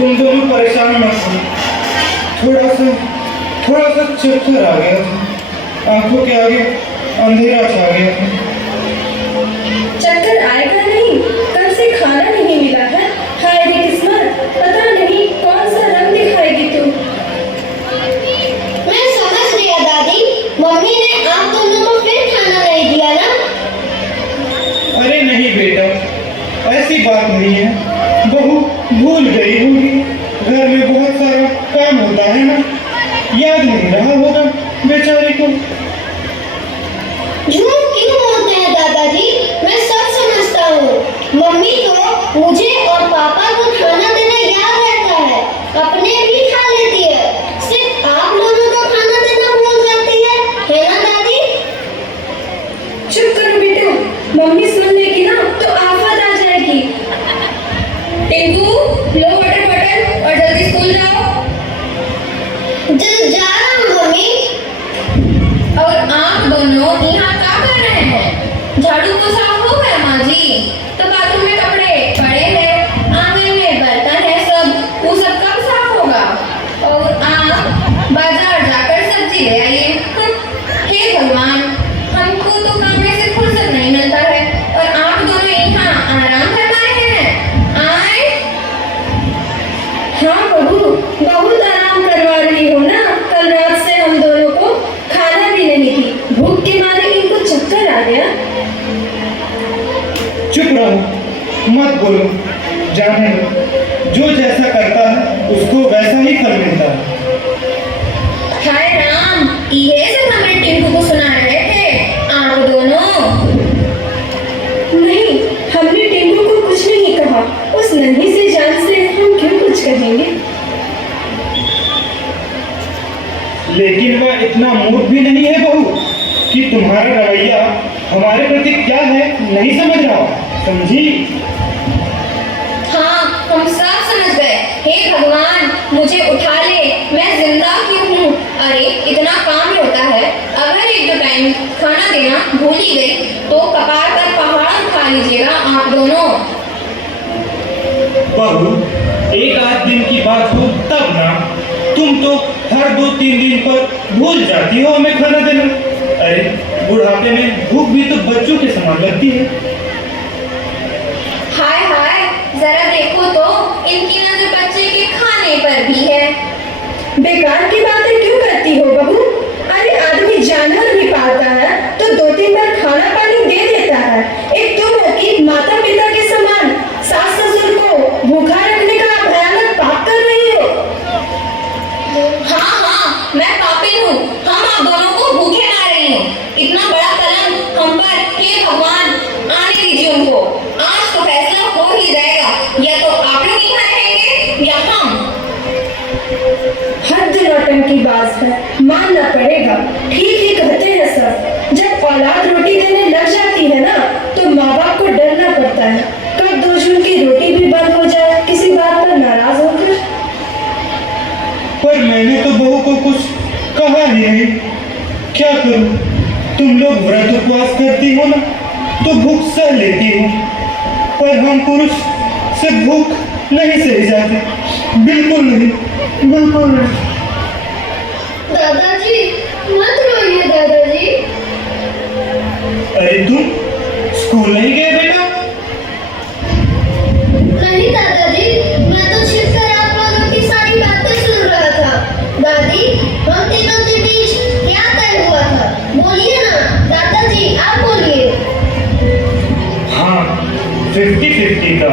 तुम दोनों परेशान मत हो। थोड़ा सा चक्कर आ गया था, आंखों के आगे अंधेरा छा गया था। चक्कर आएगा नहीं, कल से खाना नहीं मिला है। हाय रे किस्मत, पता नहीं कौन सा रंग दिखाएगी तू। मैं समझ गया दादी, मम्मी ने आप दोनों को फिर खाना नहीं दिया ना? अरे नहीं बेटा, ऐसी बात नहीं है। बहू भूल गई होगी, घर में बहुत सारा काम होता है ना, याद नहीं रहा होगा बेचारी को। झूठ क्यों बोलते हैं दादाजी? मैं सब समझता हूँ। मम्मी तो मुझे और पापा को खाना देना याद रहता है, अपने भी खा लेती है। सिर्फ आप लोगों को खाना देना भूल जाती है ना दादी? चुप करो बेटा, मम्मी सुन लेगी ना तो आफत आ जाएगी। टिंकू, लो वाटर बॉटल और जल्दी स्कूल जाओ। जा रहा हूँ मम्मी। और आप दोनों यहाँ क्या कर रहे हैं? झाड़ू को साफ हो गया माँ जी? तो बाथरूम में कपड़े पड़े हैं, आंगन में बर्तन है, सब वो सब कब साफ होगा? और आप बाजार जाकर सब्जी ले आइए। हे भगवान, हमको तो काम में से फुर्सत नहीं मिलता है और आप दोनों यहाँ आराम कर रहे हैं। आए? हाँ बहू, बहुत आराम करवा रही हो ना। कल रात से हम दोनों को खाना भी नहीं थी, भूख के मारे इनको चक्कर आ गया। चुप रहो, मत बोलो, जाने दो। जो जैसा करता है उसको वैसा ही फल मिलता है। हाय राम, ये सब हमें टिंकू को सुना रहे थे आप दोनों। नहीं, हमने टिंकू को कुछ नहीं कहा। उस नन्ही सी जान से हम क्यों कुछ कहेंगे? लेकिन वह इतना मूर्ख भी नहीं है बहू कि तुम्हारा रवैया हमारे प्रति क्या है नहीं समझ रहा, समझी? हाँ, हम सब समझ गए। हे भगवान, मुझे उठा ले, मैं जिंदा क्यों हूँ? अरे इतना काम होता है, अगर एक दो टाइम खाना देना भूल ही गई तो कपार पर पहाड़ उठा लीजिएगा आप दोनों। बहू, एक आध दिन की बात हो तब ना, तुम तो हर 2-3 दिन पर भूल जाती हो हमें खाना देना। अरे बुढ़ापे में भूख भी तो बच्चों के समान लगती है। हाय हाय, जरा देखो तो, इनकी नजर बच्चे के खाने पर भी है। बेकार की बातें क्यों करती हो बहू? अरे आदमी जानवर भी पालता है तो 2-3 बार खाना पानी दे देता है। एक तुम हो कि माता पिता के समान सास ससुर को भूखा रखने का भयानक पाप कर रही हो। हाँ, मैं पापी हूँ। हम आप दोनों को भूखे मार रही हूँ। इतना बड़ा कलंक हम पर, हे भगवान, आने दीजिए उनको। आज तो फैसला हो ही जाएगा, या तो आप लोग यहाँ रहेंगे या हम। हद नौटंकी बाज है, मानना पड़ेगा। ठीक ही कहते हैं सब। जब औलाद रोटी देने लग जाती है ना तो माँ बाप को डरना पड़ता है, कब दो जून की रोटी भी बंद हो जाए किसी बात पर नाराज होकर। पर मैंने तो बहू को कुछ कहा ही नहीं। क्या करूं? तुम लोग व्रत उपवास करती हो ना तो भूख सह लेती हो, पर हम पुरुष से भूख नहीं सही जाती, बिल्कुल नहीं, बिल्कुल नहीं। दादाजी मत रोइए दादाजी। अरे तुम स्कूल नहीं गए बेटा? नहीं दादाजी, मैं तो छिपकर आप लोगों की सारी बातें सुन रहा था। दादी, हम तीनों के बीच क्या तय हुआ था? बोलिए ना दादाजी, आप बोलिए। हाँ, 50-50 का।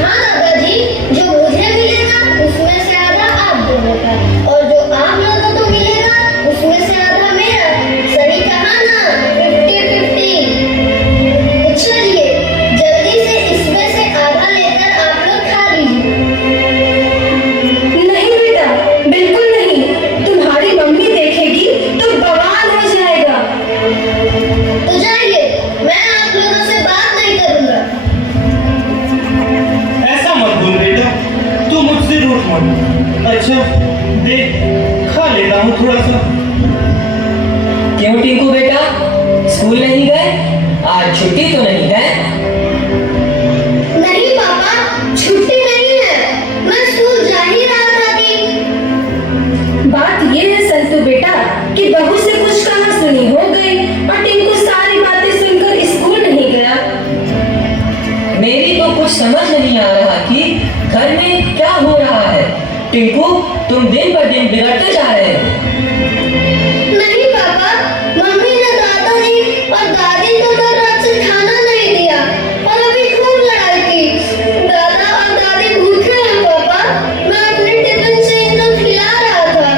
हाँ दादाजी, जो मुझे मिलेगा उसमें से आधा आप दोनों का, और जो आप लोगों को मिलेगा उसमें से आधा मेरा। सही कहा ना? 50-50। चलिए जल्दी से इसमें से आधा लेकर आप लोग खा लीजिए। नहीं बेटा, बिल्कुल नहीं। तुम्हारी मम्मी देखेगी तो बवाल हो जाएगा। तो जाइए, मैं आप लोगों से बात नहीं करूंगा। ऐसा मत बोल बेटा, तू मुझसे रूठ मत। अच्छा देख, खा लेता हूँ थोड़ा सा। क्यों टिंकू बेटा, स्कूल नहीं गए? आज छुट्टी तो नहीं है? नहीं पापा, छुट्टी नहीं है। तुम दिन पर दिन बिगड़ते जा रहे हो। नहीं पापा, मम्मी ने दादाजी और दादी को कल रात से खाना नहीं दिया और अभी खूब लड़ाई की। दादा और दादी भूखे हैं पापा, मैं अपने टिफिन से इनको खिला रहा था।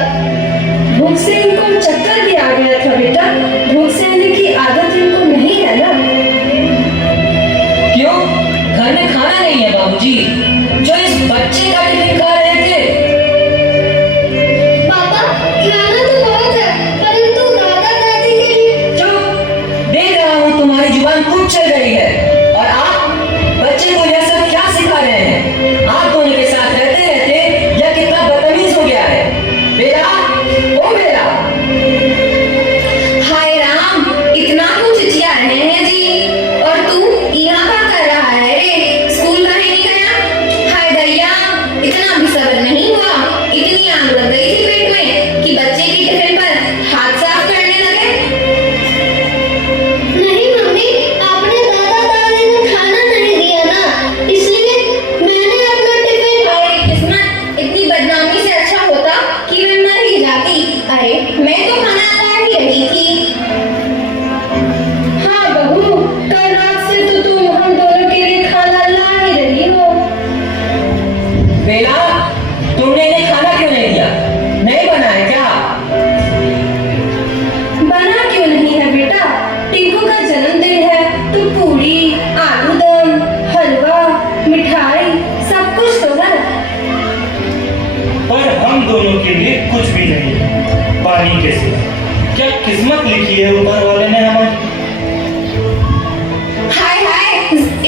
भूख से इनको चक्कर भी आ गया था बेटा। भूख सहने की आदत इनको नहीं है ना। क्यों, घर में खाना नहीं है बाबूजी जो इस बच्चे का टिफिन खा रहे थे? पापा, खाना तो बहुत है, परंतु दादा दादी के लिए। चुप, देख रहा हूँ तुम्हारी जुबान खूब चल रही है। और आप बच्चे को यह सब क्या सिखा रहे हैं? आप दोनों के साथ रहते रहते यह कितना बदतमीज हो गया है। बेटा, ओ बेटा। हाय राम, इतना कुछ चिचिया रहे हैं जी। और तू यहाँ क्या कर रहा है रे? स्कूल काहे नहीं गया? हाय दैया, इतना भी सब्र नहीं हुआ। इतनी आग लग गई थी पेट में कि बच्चे की टिफिन पर हाथ साफ करने लगे। नहीं मम्मी, आपने दादा दादी को खाना नहीं दिया ना, इसलिए मैंने अपना टिफिन। अरे किस्मत, इतनी बदनामी से अच्छा होता कि मैं मर ही जाती। अरे मैं तो खाना खा ही रही थी। हाँ बहू, कल रात से तो तुम हम दोनों के लिए खाना ला ही रही हो। बेला, तुमने इन्हें खाना क्यों नहीं दिया? नहीं बना है क्या? बना क्यों नहीं है बेटा? टिंकू का जन्मदिन है तो पूरी, आलू दम, हलवा, मिठाई सब कुछ तो है। पर हम दोनों के लिए कुछ भी नहीं है, पानी के सिवा। क्या किस्मत लिखी है ऊपर वाले ने हमारी? हाय हाय,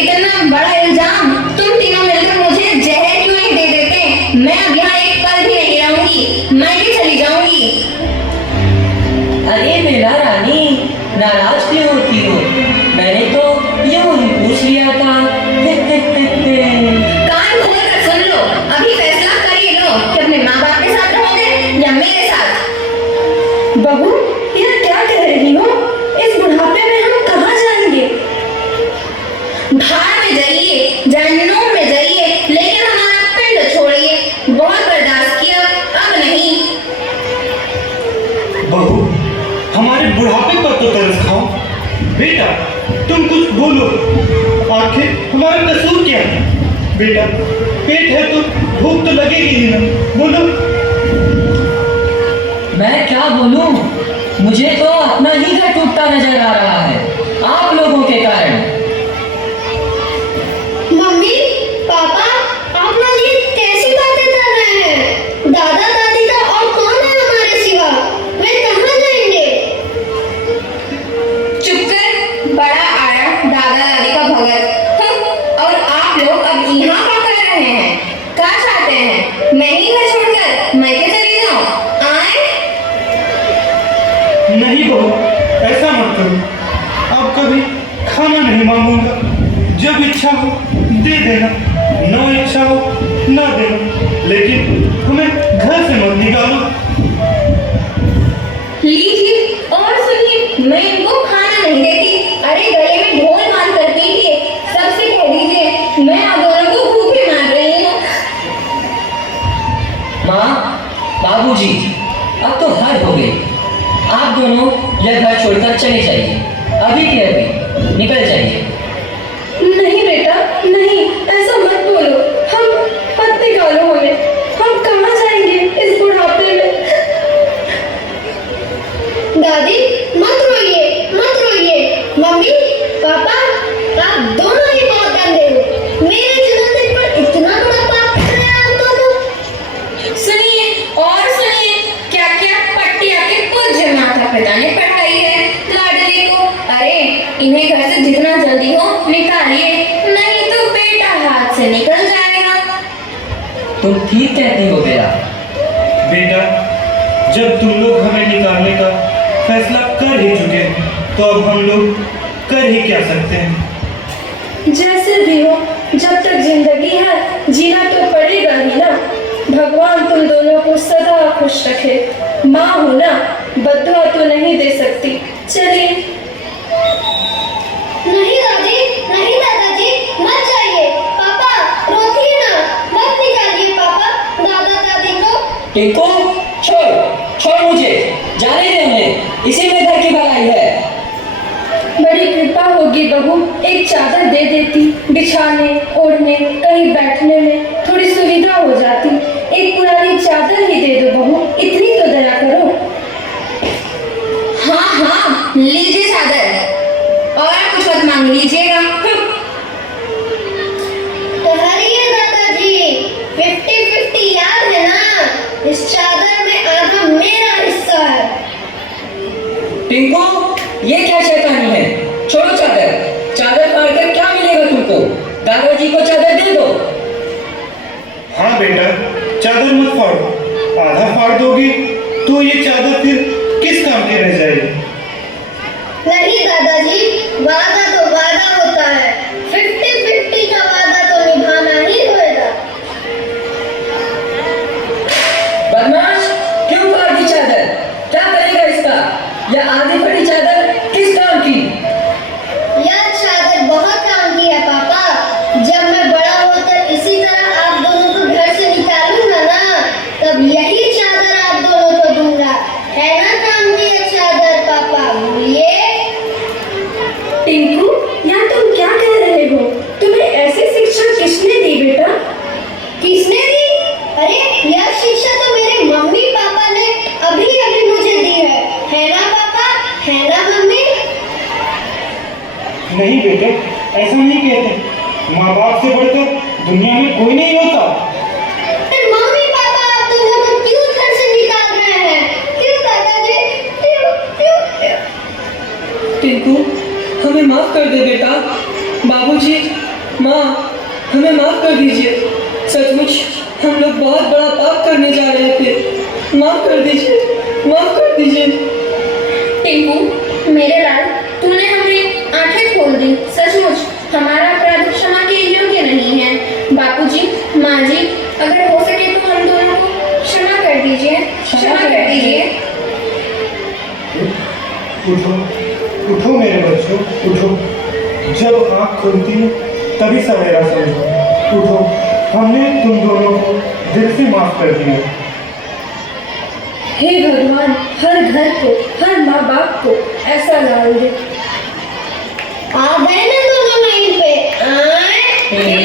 इतना बड़ा इल्जाम। तुम तीनों मिलकर मुझे जहर क्यों नहीं दे देते? मैं अब यहाँ एक पल भी नहीं रहूंगी, मैं भी चली जाऊंगी। अरे बेला रानी, नाराज क्यों होती हो? मैंने तो यूं ही पूछ लिया था। कान खोल कर सुन लो, अभी फैसला कर ही लो कि अपने माँ बाप के साथ रहोगे या मेरे साथ। बहू, यह क्या कह रही हो? इस बुढ़ापे में हम कहाँ जाएंगे? भाड़ में जाइए, जहन्नुम में जाइए, लेकिन हमारा पिंड छोड़िए। बहुत बर्दाश्त किया, अब नहीं। बहू, हमारे बुढ़ापे पर तो तरस खाओ। बेटा, तुम कुछ बोलो। आखिर हमारा कसूर क्या है? बेटा, पेट है तो भूख तो लगेगी ही ना। बोलो। मैं क्या बोलूं? मुझे तो अपना ही घर टूटता नजर आ रहा है आप लोगों के कारण। मम्मी, पापा, आप लोग ये कैसी बातें कर रहे हैं? दादा दादी का और कौन है हमारे सिवा? वे कहाँ जाएंगे? चुप कर, बड़ा आया दादा दादी का भगत। और आप लोग अब यहाँ क्या कर रहे हैं? क्या चाहते हैं? मैं ही घर छोड़कर मैके चली जाऊँ? आए? नहीं बहू, ऐसा मत करो। अब कभी खाना नहीं मांगूंगा। जब इच्छा हो दे देना, ना इच्छा हो ना देना, लेकिन हमें घर से मत निकालो। लीजिए और सुनिए, मैं इनको खाना नहीं देती। अरे गले में ढोल बांध कर पीटिए, सबसे कह दीजिए मैं आप दोनों को भूखे मार रही हूँ। माँ, बाबूजी, अब तो हद हो गई। आप दोनों यह घर छोड़कर चले जाइए, अभी के अभी निकल जाइए। नहीं बेटा, नहीं, ऐसा मत बोलो। हम मत निकालो हमें। हम कहाँ जाएंगे इस बुढ़ापे में? दादी, मत रोइए, मत रोइए। मम्मी, पापा, आप दोनों ही बहुत गंदे हो। मेरे जन्मदिन पर इतना बड़ा पाप कर रहे हैं आप दोनों। सुनिए और सुनिए, क्या क्या पट्टिया के पूज्य माता पिता ने पढ़ाई है लाडली को। अरे इन्हें घर से जितना जल्दी हो निकालिए, नहीं तो बेटा हाथ से निकल जाएगा। तुम ठीक कहती हो बेला। बेटा, जब तुम लोग हमें निकालने का फैसला कर ही चुके हैं, तो अब हम लोग कर ही क्या सकते हैं? जैसे भी हो, जब तक जिंदगी है जीना तो पड़ेगा ही ना। भगवान तुम दोनों को सदा खुश रखे। माँ हो ना, बद्दुआ तो नहीं दे सकती। चलिए। नहीं दादी, नहीं दादाजी, मत जाइए। पापा, रोकिए ना, मत निकालिए पापा दादा दादी को। टिंकू, छोड़ छोड़ मुझे, जाने दे उन्हें, इसी में घर की भलाई है। बड़ी कृपा होगी बहू, एक चादर दे देती, बिछाने ओढ़ने कहीं बैठने में थोड़ी सुविधा हो जाती। एक पुरानी चादर ही दे दो बहू, इतनी तो दया करो। हाँ हाँ, लीजिए चादर, और कुछ मत मांग लीजिएगा। ठहरिए दादाजी, 50-50 याद है ना? इस चादर में आधा मेरा हिस्सा है। टिंकू, ये क्या शैतानी है? छोड़ो चादर, चादर फाड़ कर क्या मिलेगा तुमको? दादाजी को चादर दे दो। हाँ बेटा, चादर मत फाड़ो। आधा फाड़ दोगे तो ये चादर फिर किस काम की रह जाएगी? नहीं दादाजी, वादा तो वादा होता है। 50-50 का वादा तो निभाना ही होगा। बदमाश, क्यों फाड़ दी चादर? क्या करेगा इसका? यह आधी फटी चादर किस काम की? यह चादर बहुत काम की है पापा। जब मैं बड़ा होकर इसी तरह आप दोनों को घर से निकालूंगा ना, तब यही चादर आप दोनों को दूंगा। है ना काम की यह चादर पापा, बोलिए। टिंकू, यहाँ तुम क्या कह रहे हो? तुम्हें ऐसी शिक्षा किसने दी बेटा? किसने दी? अरे यह शिक्षा तो मेरे मम्मी पापा ने अभी अभी मुझे दी है ना पापा? है ना मम्मी? नहीं बेटे, ऐसा नहीं कहते। माँ बाप से बढ़कर दुनिया में कोई नहीं होता। फिर मम्मी पापा आप दोनों को क्यों घर से निकाल रहे हैं? क्यों दादाजी? क्यों? टिंकू, हमें माफ कर दे बेटा। बाबूजी, माँ, हमें माफ कर दीजिए। सचमुच हम लोग बहुत बड़ा पाप करने जा रहे थे। माफ कर दीजिए, माफ कर दीजिए। टिंकू, मेरे लाल, तूने हमें आंखें खोल दी। सचमुच हमारा अपराध क्षमा के योग्य नहीं है। बापूजी, माँ जी, अगर हो सके तो हम दोनों को क्षमा कर दीजिए, क्षमा कर दीजिए। उठो, उठो मेरे बच्चों, उठो। जब आँख खुलती है तभी सवेरा समझो। उठो, हमने तुम दोनों को दिल से माफ कर दिया। हे भगवान, हर घर को, हर माँ बाप को ऐसा लाल दे। आ गए ना दोनों लाइन पे? आए? नहीं,